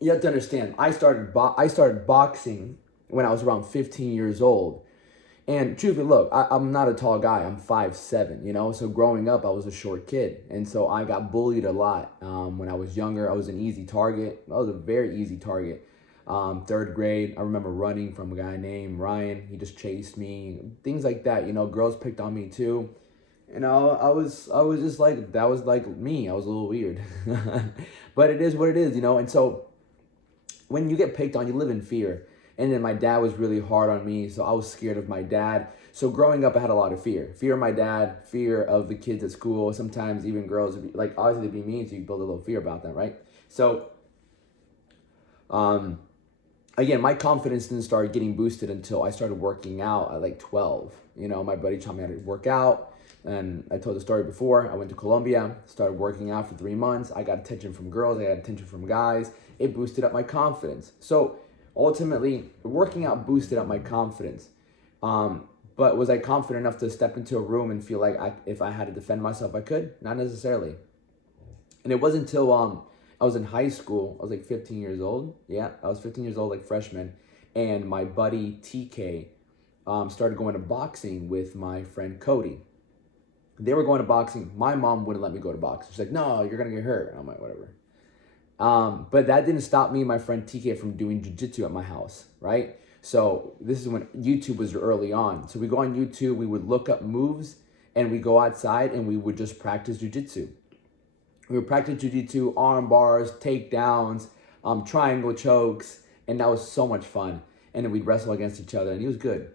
You have to understand, I started boxing when I was around 15 years old. And truthfully, look, I'm not a tall guy. I'm 5'7", you know? So growing up, I was a short kid. And so I got bullied a lot. When I was younger, I was an easy target. I was a very easy target. Third grade, I remember running from a guy named Ryan. He just chased me. Things like that, you know? Girls picked on me too. You know, I was just like, that was like me. I was a little weird. But it is what it is, you know? And so when you get picked on, you live in fear. And then my dad was really hard on me, so I was scared of my dad. So growing up, I had a lot of fear. Fear of my dad, fear of the kids at school. Sometimes even girls, would be, like, obviously they'd be mean, so you build a little fear about them, right? So, um, again, my confidence didn't start getting boosted until I started working out at like 12. You know, my buddy taught me how to work out. And I told the story before. I went to Colombia, started working out for 3 months. I got attention from girls. I got attention from guys. It boosted up my confidence. So ultimately, working out boosted up my confidence. But was I confident enough to step into a room and feel like if I had to defend myself, I could? Not necessarily. And it wasn't until I was in high school. I was like 15 years old. Yeah, I was 15 years old, like freshman. And my buddy TK started going to boxing with my friend Cody. They were going to boxing. My mom wouldn't let me go to boxing. She's like, no, you're going to get hurt. I'm like, whatever. But that didn't stop me and my friend TK from doing jiu-jitsu at my house, right? So this is when YouTube was early on. So we go on YouTube, we would look up moves, and we go outside and we would just practice jiu-jitsu. We would practice jiu-jitsu, arm bars, takedowns, triangle chokes, and that was so much fun. And then we'd wrestle against each other, and he was good.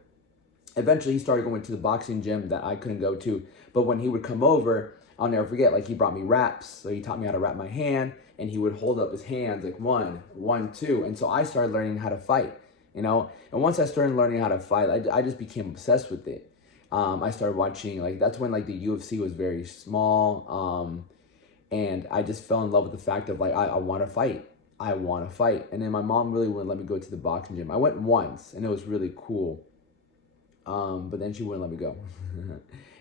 Eventually, he started going to the boxing gym that I couldn't go to. But when he would come over, I'll never forget, like, he brought me wraps. So he taught me how to wrap my hand, and he would hold up his hands like 1, 1, 2. And so I started learning how to fight, you know? And once I started learning how to fight, I just became obsessed with it. I started watching, like, that's when, like, the UFC was very small. And I just fell in love with the fact of, like, I want to fight. I want to fight. And then my mom really wouldn't let me go to the boxing gym. I went once, and it was really cool. But then she wouldn't let me go.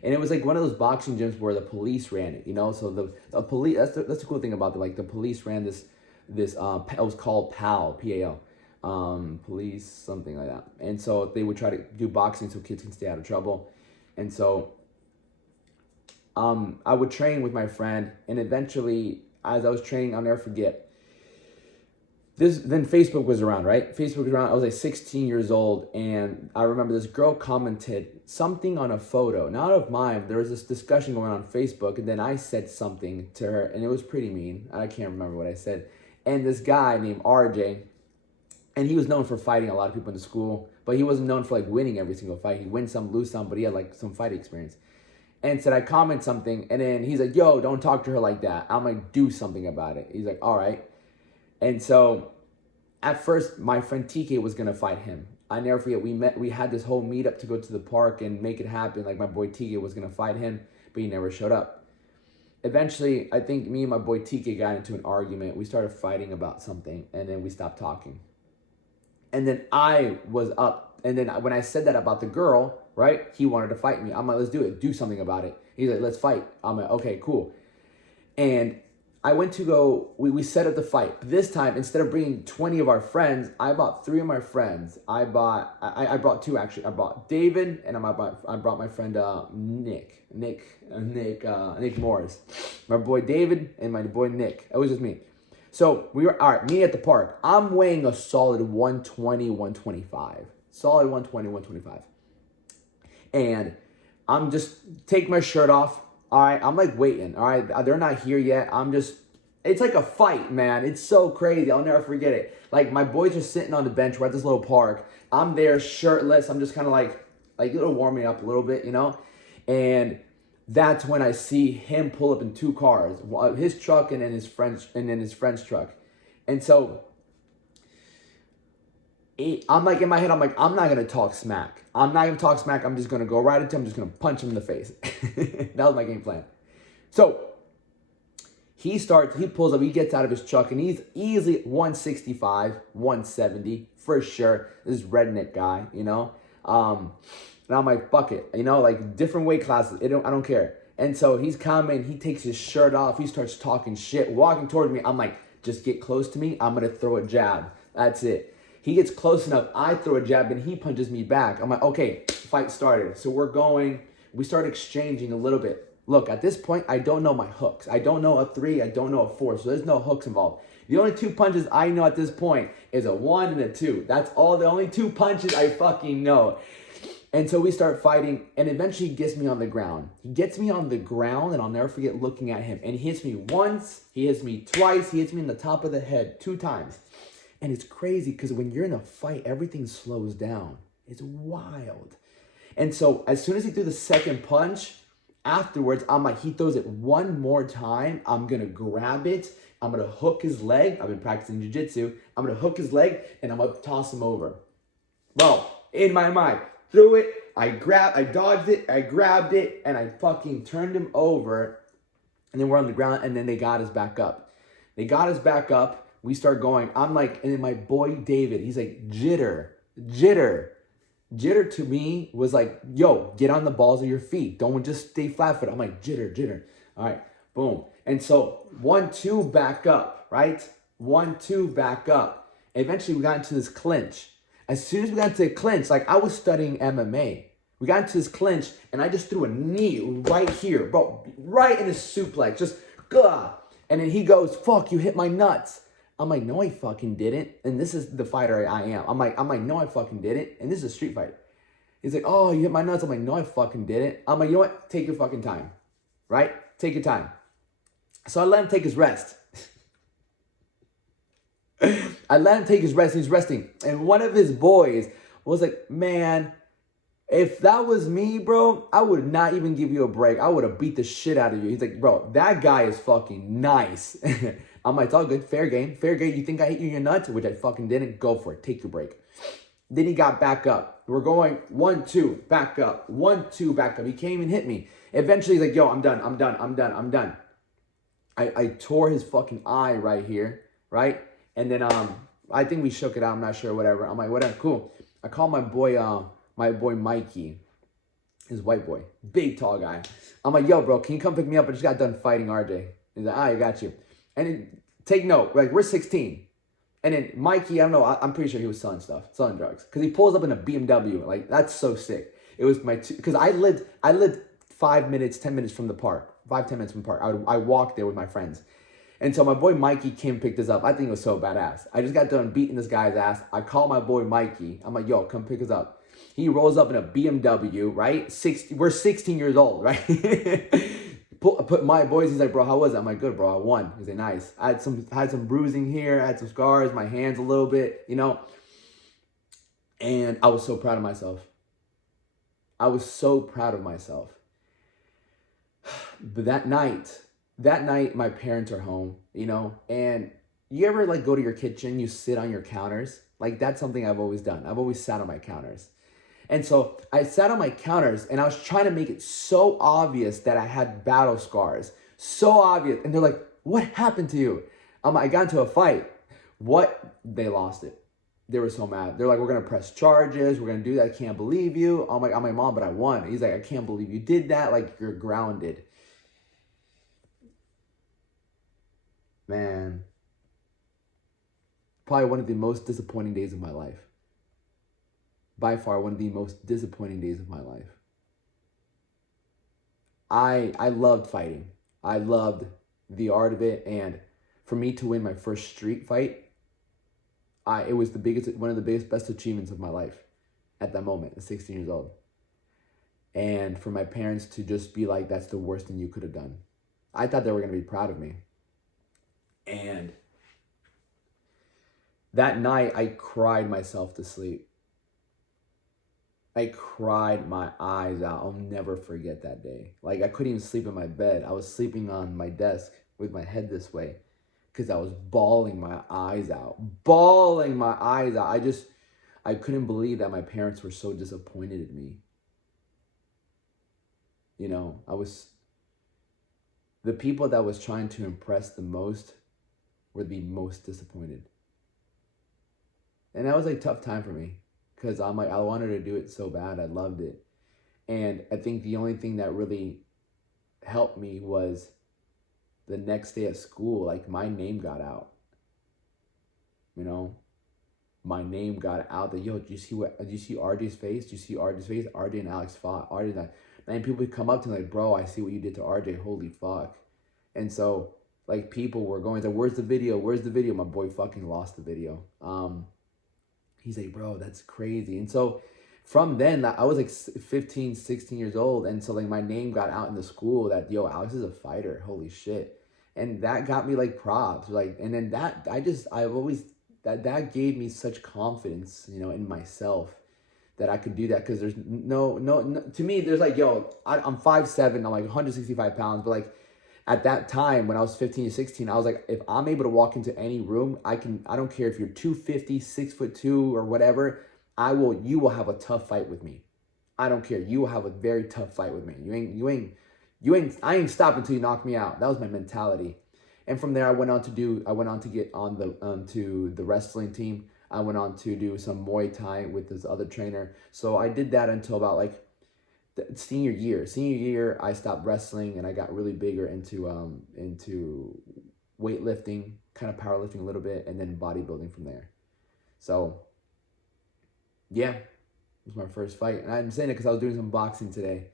And it was like one of those boxing gyms where the police ran it, you know? So the police, that's the cool thing about it. Like, the police ran this, it was called PAL, P-A-L, police, something like that. And so they would try to do boxing so kids can stay out of trouble. And so, I would train with my friend, and eventually, as I was training, I'll never forget, then Facebook was around, right? Facebook was around. I was like 16 years old, and I remember this girl commented something on a photo, not of mine. There was this discussion going on Facebook, and then I said something to her, and it was pretty mean. I can't remember what I said. And this guy named RJ, and he was known for fighting a lot of people in the school, but he wasn't known for like winning every single fight. He'd win some, lose some, but he had like some fight experience. And said, I comment something, and then he's like, yo, don't talk to her like that. I'm like, do something about it. He's like, all right. And so at first, my friend TK was going to fight him. I never forget, we had this whole meetup to go to the park and make it happen. Like, my boy TK was going to fight him, but he never showed up. Eventually, I think me and my boy TK got into an argument. We started fighting about something, and then we stopped talking. And then I was up. And then when I said that about the girl, right, he wanted to fight me. I'm like, let's do it. Do something about it. He's like, let's fight. I'm like, okay, cool. And I went to go, we set up the fight. This time, instead of bringing 20 of our friends, I brought 3 of my friends. I brought 2 actually. I brought David, and I brought my friend Nick Morris. My boy David and my boy Nick. It was just me. So we were, all right, meeting at the park. I'm weighing a solid 120, 125. Solid 120, 125. And I'm just take my shirt off. All right, I'm like waiting. All right, they're not here yet. It's like a fight, man. It's so crazy. I'll never forget it. Like, my boys are sitting on the bench. We're at this little park. I'm there shirtless. I'm just kind of like warming up a little bit, you know? And that's when I see him pull up in 2 cars, his truck and then his friend's truck. And so I'm like, in my head, I'm like, I'm not going to talk smack. I'm not going to talk smack. I'm just going to go right into him. I'm just going to punch him in the face. That was my game plan. So he pulls up, he gets out of his truck, and he's easily 165, 170 for sure. This redneck guy, you know? And I'm like, fuck it, you know, like different weight classes. I don't care. And so he's coming, he takes his shirt off, he starts talking shit, walking towards me. I'm like, just get close to me, I'm going to throw a jab. That's it. He gets close enough, I throw a jab, and he punches me back. I'm like, okay, fight started. So we start exchanging a little bit. Look, at this point, I don't know my hooks. I don't know a 3, I don't know a 4, so there's no hooks involved. The only 2 punches I know at this point is a 1 and a 2. That's all, the only 2 punches I fucking know. And so we start fighting, and eventually he gets me on the ground. He gets me on the ground, and I'll never forget looking at him. And he hits me once, he hits me twice, he hits me in the top of the head 2 times. And it's crazy because when you're in a fight, everything slows down. It's wild. And so as soon as he threw the second punch, afterwards, I'm like, he throws it one more time, I'm going to grab it. I'm going to hook his leg. I've been practicing jiu-jitsu. I'm going to hook his leg, and I'm going to toss him over. Bro, in my mind, threw it, I dodged it, I grabbed it, and I fucking turned him over. And then we're on the ground, and then they got us back up. They got us back up. We start going. I'm like, and then my boy David, he's like, jitter. Jitter to me was like, yo, get on the balls of your feet. Don't just stay flat-footed. I'm like, jitter. All right, boom. And so 1, 2, back up, right? 1, 2, back up. Eventually, we got into this clinch. As soon as we got into the clinch, like I was studying MMA. We got into this clinch, and I just threw a knee right here, bro, right in his suplex, just, gah. And then he goes, fuck, you hit my nuts. I'm like, no, I fucking didn't. And this is the fighter I am. I'm like, no, I fucking didn't. And this is a street fight. He's like, oh, you hit my nuts. I'm like, no, I fucking didn't. I'm like, you know what? Take your fucking time, right? Take your time. So I let him take his rest. He's resting. And one of his boys was like, man, if that was me, bro, I would not even give you a break. I would have beat the shit out of you. He's like, bro, that guy is fucking nice. I'm like, it's all good. Fair game. You think I hit you in your nuts? Which I fucking didn't. Go for it. Take your break. Then he got back up. We're going 1, 2, back up. 1, 2, back up. He came and hit me. Eventually, he's like, yo, I'm done. I tore his fucking eye right here, right? And then I think we shook it out. I'm not sure, whatever. I'm like, whatever, cool. I call my boy Mikey, his white boy, big tall guy. I'm like, yo, bro, can you come pick me up? I just got done fighting RJ. He's like, I got you. And then, take note, like we're 16. And then Mikey, I don't know, I'm pretty sure he was selling drugs. Because he pulls up in a BMW. Like, that's so sick. It was because I lived 5 minutes, 10 minutes from the park. 5, 10 minutes from the park. I walked there with my friends. And so my boy Mikey came and picked us up. I think it was so badass. I just got done beating this guy's ass. I call my boy Mikey. I'm like, yo, come pick us up. He rolls up in a BMW, right? We're 16 years old, right? Put my boys, he's like, bro, how was it? I'm like, good, bro, I won. He's like, nice. I had some bruising here. I had some scars, my hands a little bit, you know? And I was so proud of myself. But that night, my parents are home, you know? And you ever, like, go to your kitchen, you sit on your counters? Like, that's something I've always done. I've always sat on my counters. And so I sat on my counters, and I was trying to make it so obvious that I had battle scars. So obvious. And they're like, what happened to you? I got into a fight. What? They lost it. They were so mad. They're like, we're going to press charges. We're going to do that. I can't believe you. I'm like, mom, but I won. He's like, I can't believe you did that. Like, you're grounded. Man. Probably one of the most disappointing days of my life. By far, one of the most disappointing days of my life. I loved fighting. I loved the art of it. And for me to win my first street fight, it was one of the biggest, best achievements of my life at that moment, at 16 years old. And for my parents to just be like, that's the worst thing you could have done. I thought they were going to be proud of me. And that night, I cried myself to sleep. I cried my eyes out. I'll never forget that day. Like, I couldn't even sleep in my bed. I was sleeping on my desk with my head this way because I was bawling my eyes out. I couldn't believe that my parents were so disappointed in me. You know, the people that was trying to impress the most were the most disappointed. And that was a tough time for me. Because I'm like, I wanted to do it so bad. I loved it. And I think the only thing that really helped me was the next day at school, like my name got out. you know, my name got out that, yo, do you see RJ's face? Do you see RJ's face? RJ and Alex fought. RJ that, man, people would come up to me like, bro, I see what you did to RJ. Holy fuck. And so, like, people were going, like, where's the video? Where's the video? My boy fucking lost the video. He's like, bro, that's crazy. And so from then, I was like 15, 16 years old. And so, like, my name got out in the school that, yo, Alex is a fighter. Holy shit. And that got me, like, props. Like, and then that gave me such confidence, you know, in myself that I could do that. Because there's no, to me, there's like, yo, I'm 5'7", I'm like 165 pounds. But, like, at that time when I was 15 to 16, I was like, if I'm able to walk into any room, I don't care if you're 250, 6'2" or whatever, you will have a tough fight with me. I don't care. You will have a very tough fight with me. I ain't stopping until you knock me out. That was my mentality. And from there, I went on to get on to the wrestling team. I went on to do some Muay Thai with this other trainer. So I did that until about like senior year. I stopped wrestling and I got really bigger into weightlifting, kind of powerlifting a little bit, and then bodybuilding from there. So yeah, it was my first fight. And I'm saying it because I was doing some boxing today.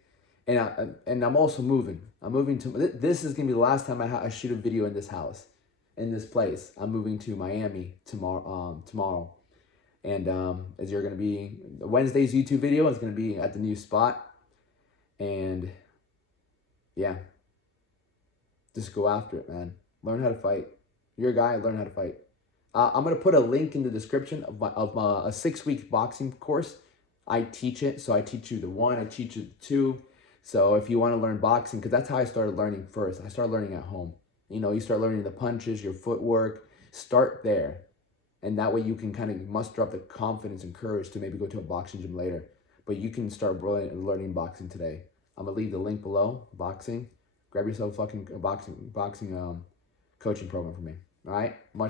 And I'm also moving. I'm moving to, this is going to be the last time I shoot a video in this house, in this place. I'm moving to Miami tomorrow. And as you're going to be, Wednesday's YouTube video is going to be at the new spot. And yeah, just go after it, man. Learn how to fight. You're a guy, learn how to fight. I'm going to put a link in the description of a 6-week boxing course. I teach it. So I teach you the 1, I teach you the 2. So if you want to learn boxing, because that's how I started learning first. I started learning at home. You know, you start learning the punches, your footwork. Start there. And that way you can kind of muster up the confidence and courage to maybe go to a boxing gym later. But you can start learning boxing today. I'm going to leave the link below, boxing. Grab yourself a fucking boxing coaching program for me. All right? Much